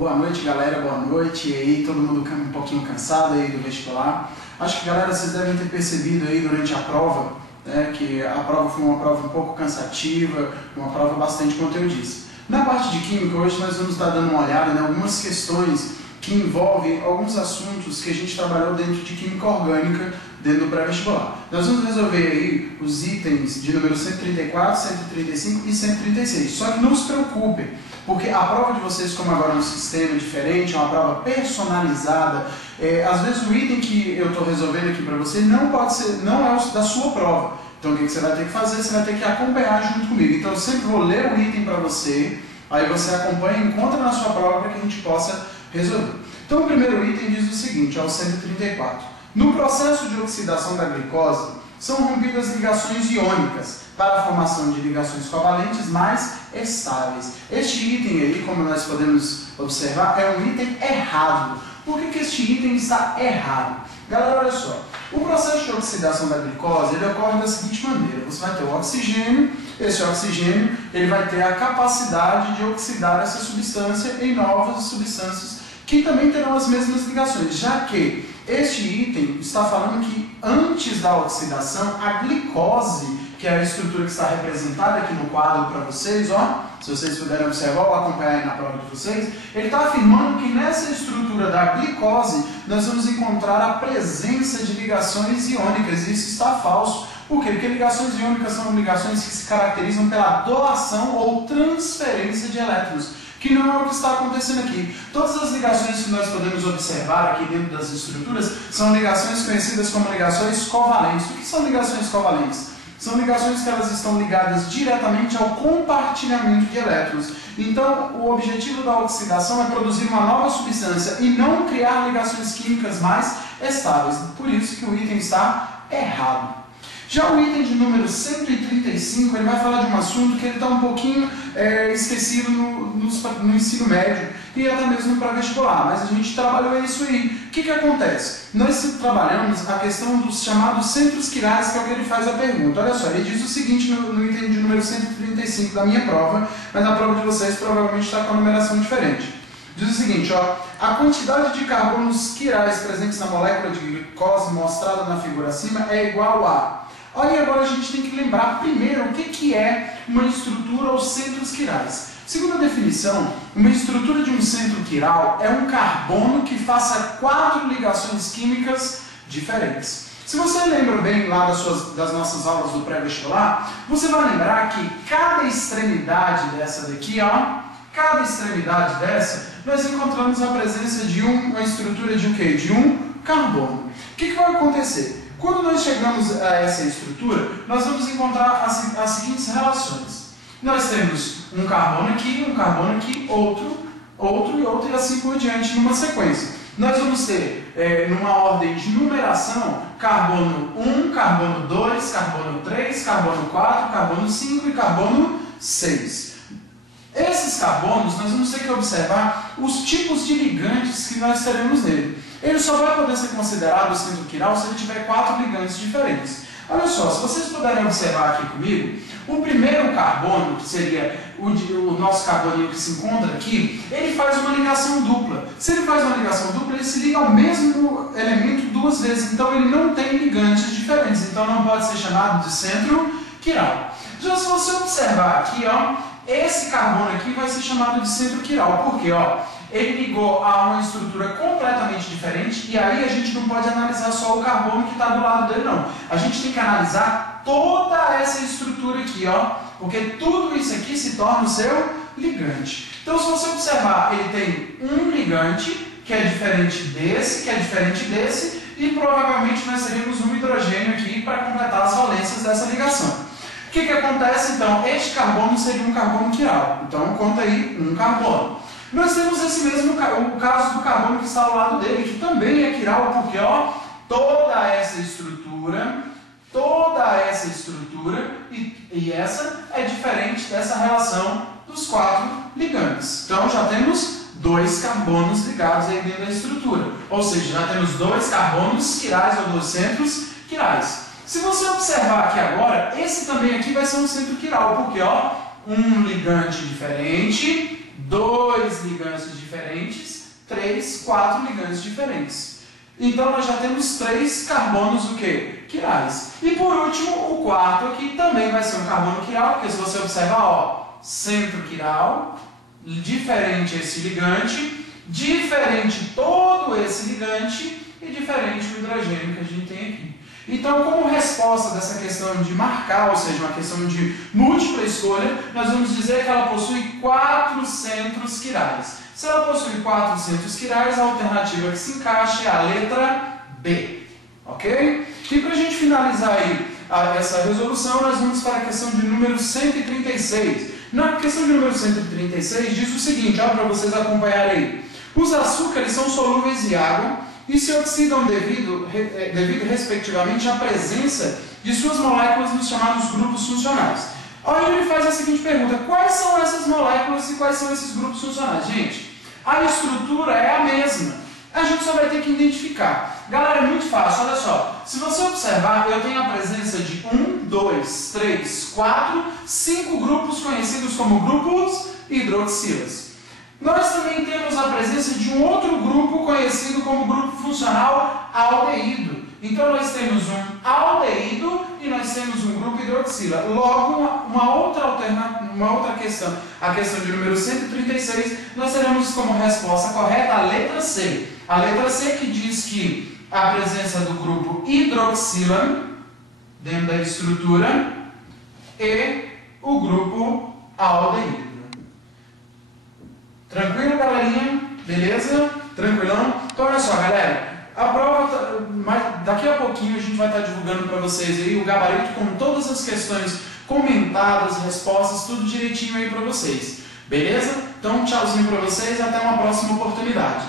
Boa noite, galera, boa noite. E aí, todo mundo um pouquinho cansado aí do vestibular. Acho que, galera, vocês devem ter percebido aí durante a prova, né, que a prova foi uma prova um pouco cansativa, uma prova bastante conteudista. Na parte de Química, hoje nós vamos estar dando uma olhada em algumas questões que envolvem alguns assuntos que a gente trabalhou dentro de Química Orgânica, dentro do pré-vestibular. Nós vamos resolver aí os itens de número 134, 135 e 136. Só que não se preocupem, porque a prova de vocês, como agora é um sistema diferente, é uma prova personalizada, às vezes o item que eu estou resolvendo aqui para você não é o da sua prova. Então o que você vai ter que fazer? Você vai ter que acompanhar junto comigo. Então eu sempre vou ler o item para você, aí você acompanha e encontra na sua prova para que a gente possa resolver. Então o primeiro item diz o seguinte, é o 134. No processo de oxidação da glicose, são rompidas ligações iônicas para a formação de ligações covalentes mais estáveis. Este item aí, como nós podemos observar, é um item errado. Por que este item está errado? Galera, olha só. O processo de oxidação da glicose ele ocorre da seguinte maneira. Você vai ter o oxigênio, esse oxigênio ele vai ter a capacidade de oxidar essa substância em novas substâncias que também terão as mesmas ligações, já que este item está falando que antes da oxidação, a glicose, que é a estrutura que está representada aqui no quadro para vocês, ó, se vocês puderem observar ou acompanhar aí na prova de vocês, ele está afirmando que nessa estrutura da glicose nós vamos encontrar a presença de ligações iônicas, e isso está falso. Por quê? Porque ligações iônicas são ligações que se caracterizam pela doação ou transferência de elétrons, que não é o que está acontecendo aqui. Todas as ligações que nós podemos observar aqui dentro das estruturas são ligações conhecidas como ligações covalentes. O que são ligações covalentes? São ligações que elas estão ligadas diretamente ao compartilhamento de elétrons. Então, o objetivo da oxidação é produzir uma nova substância e não criar ligações químicas mais estáveis. Por isso que o item está errado. Já o item de número 135, ele vai falar de um assunto que ele está um pouquinho esquecido no ensino médio e até mesmo no pré-vestibular, mas a gente trabalhou isso aí. O que acontece? Nós trabalhamos a questão dos chamados centros quirais, que é o que ele faz a pergunta. Olha só, ele diz o seguinte no item de número 135 da minha prova, mas na prova de vocês provavelmente está com a numeração diferente. Diz o seguinte, ó, a quantidade de carbonos quirais presentes na molécula de glicose mostrada na figura acima é igual a... Olha, e agora a gente tem que lembrar primeiro o que é uma estrutura ou centros quirais. Segundo a definição, uma estrutura de um centro quiral é um carbono que faça 4 ligações químicas diferentes. Se você lembra bem lá das nossas aulas do pré-vestibular, você vai lembrar que cada extremidade dessa daqui, ó, cada extremidade dessa, nós encontramos a presença de uma estrutura de o quê? De um carbono. O que vai acontecer? Quando nós chegamos a essa estrutura, nós vamos encontrar as seguintes relações. Nós temos um carbono aqui, outro e outro, e assim por diante, numa sequência. Nós vamos ter, numa ordem de numeração, carbono 1, carbono 2, carbono 3, carbono 4, carbono 5 e carbono 6. Esses carbonos, nós vamos ter que observar os tipos de ligantes que nós teremos nele. Ele só vai poder ser considerado centro quiral se ele tiver 4 ligantes diferentes. Olha só, se vocês puderem observar aqui comigo, o primeiro carbono, que seria o nosso carboninho que se encontra aqui, ele faz uma ligação dupla. Se ele faz uma ligação dupla, ele se liga ao mesmo elemento 2 vezes, então ele não tem ligantes diferentes, então não pode ser chamado de centro quiral. Já se você observar aqui, ó, esse carbono aqui vai ser chamado de centro quiral, porque ó, ele ligou a uma estrutura completamente diferente e aí a gente não pode analisar só o carbono que está do lado dele, não. A gente tem que analisar toda essa estrutura aqui, ó, porque tudo isso aqui se torna o seu ligante. Então, se você observar, ele tem um ligante que é diferente desse, e provavelmente nós teríamos um hidrogênio aqui para completar as valências dessa ligação. O que acontece, então? Este carbono seria um carbono quiral. Então, conta aí um carbono. Nós temos esse mesmo o caso do carbono que está ao lado dele, que também é quiral, porque ó, toda essa estrutura, e essa é diferente dessa relação dos 4 ligantes. Então, já temos 2 carbonos ligados aí dentro da estrutura. Ou seja, já temos 2 carbonos quirais ou 2 centros quirais. Se você observar aqui agora, esse também aqui vai ser um centro quiral, porque ó, um ligante diferente, 2 ligantes diferentes, 3, 4 ligantes diferentes. Então nós já temos 3 carbonos o quê? Quirais. E por último, o quarto aqui também vai ser um carbono quiral, porque se você observar, ó, centro quiral, diferente esse ligante, diferente todo esse ligante e diferente o hidrogênio que a gente tem aqui. Então, como resposta dessa questão de marcar, ou seja, uma questão de múltipla escolha, nós vamos dizer que ela possui 4 centros quirais. Se ela possui 4 centros quirais, a alternativa que se encaixa é a letra B. Ok? E para a gente finalizar aí essa resolução, nós vamos para a questão de número 136. Na questão de número 136 diz o seguinte, para vocês acompanharem aí. Os açúcares são solúveis em água e se oxidam devido respectivamente à presença de suas moléculas nos chamados grupos funcionais. Aí ele faz a seguinte pergunta, quais são essas moléculas e quais são esses grupos funcionais? Gente, a estrutura é a mesma, a gente só vai ter que identificar. Galera, é muito fácil, olha só, se você observar, eu tenho a presença de 1, 2, 3, 4, 5 grupos conhecidos como grupos hidroxilas. Nós também temos a presença de um outro grupo conhecido como grupo funcional aldeído. Então nós temos um aldeído e nós temos um grupo hidroxila. Logo, uma outra questão, a questão de número 136, nós teremos como resposta correta a letra C. A letra C que diz que a presença do grupo hidroxila dentro da estrutura e o grupo aldeído. Tranquilo, galerinha? Beleza? Tranquilão? Então, olha só, galera. A prova, daqui a pouquinho a gente vai estar divulgando para vocês aí o gabarito com todas as questões comentadas, respostas, tudo direitinho aí para vocês. Beleza? Então, tchauzinho para vocês e até uma próxima oportunidade.